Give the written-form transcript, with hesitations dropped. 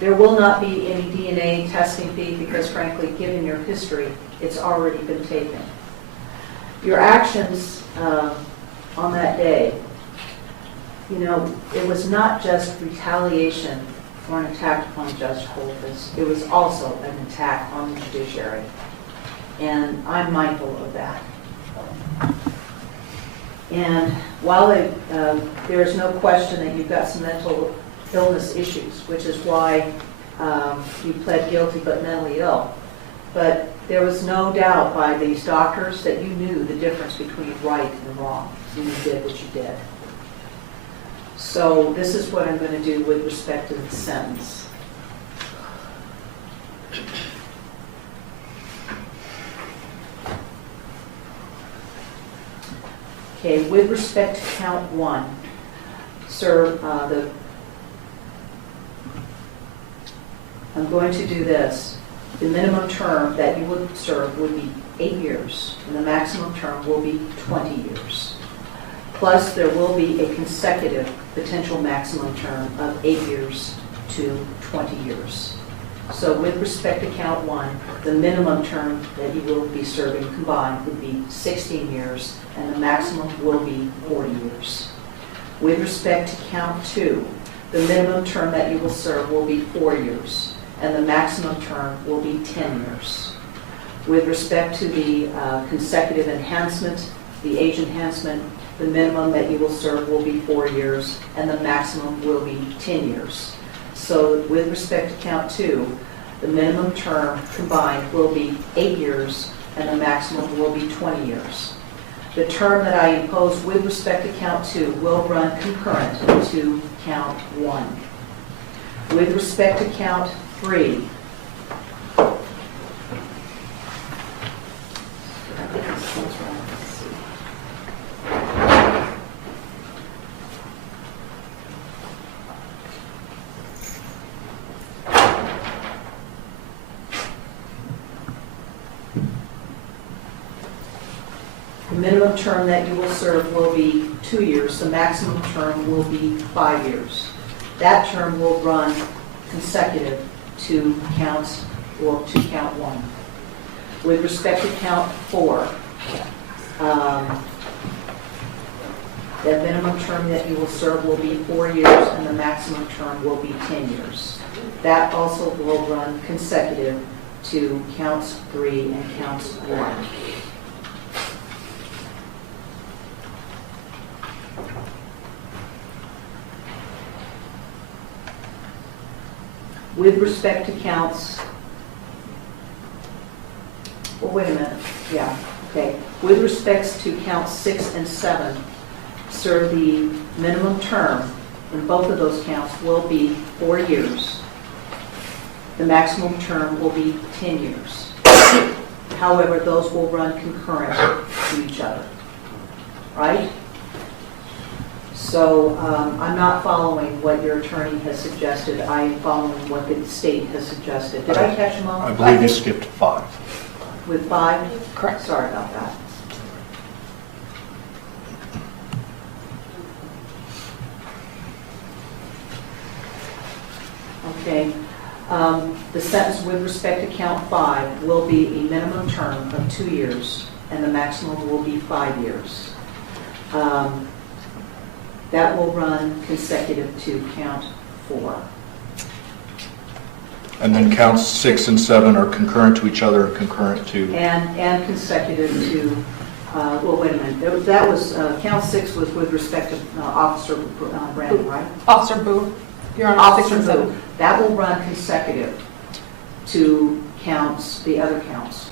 There will not be any DNA testing fee because frankly, given your history, it's already been taken. Your actions on that day, you know, it was not just retaliation for an attack upon Judge Holthus, it was also an attack on the judiciary. And I'm mindful of that. And while there is no question that you've got some mental illness issues, which is why you pled guilty but mentally ill, but there was no doubt by these doctors that you knew the difference between right and wrong, and you did what you did. So this is what I'm going to do with respect to the sentence. Okay, with respect to count 1, sir, I'm going to do this. The minimum term that you would serve would be 8 years, and the maximum term will be 20 years. Plus, there will be a consecutive potential maximum term of 8 years to 20 years. So with respect to count 1, the minimum term that you will be serving combined would be 16 years, and the maximum will be 40 years. With respect to count 2, the minimum term that you will serve will be 4 years, and the maximum term will be 10 years. With respect to the consecutive enhancement, the age enhancement, the minimum that you will serve will be 4 years, and the maximum will be 10 years. So with respect to count 2, the minimum term combined will be 8 years, and the maximum will be 20 years. The term that I impose with respect to count 2 will run concurrent to count 1. With respect to count 3, the minimum term that you will serve will be 2 years. The maximum term will be 5 years. That term will run consecutive to count 1. With respect to count 4, the minimum term that you will serve will be 4 years, and the maximum term will be 10 years. That also will run consecutive to counts 3 and counts 1. With respect to counts, well, wait a minute, yeah, okay. With respects to counts 6 and 7, sir, the minimum term in both of those counts will be 4 years. The maximum term will be 10 years. However, those will run concurrent to each other, right? So I'm not following what your attorney has suggested. I am following what the state has suggested. Did I catch them all? I believe you skipped 5. With 5? Correct. Sorry about that. Okay. The sentence with respect to count 5 will be a minimum term of 2 years, and the maximum will be 5 years. That will run consecutive to count 4. And then counts 6 and 7 are concurrent to each other, concurrent to... And consecutive to, well, wait a minute. That was, count 6 was with respect to Officer Brandon, right? Officer Boo. You're on Officer 6 and 7. Boo. That will run consecutive to counts, the other counts.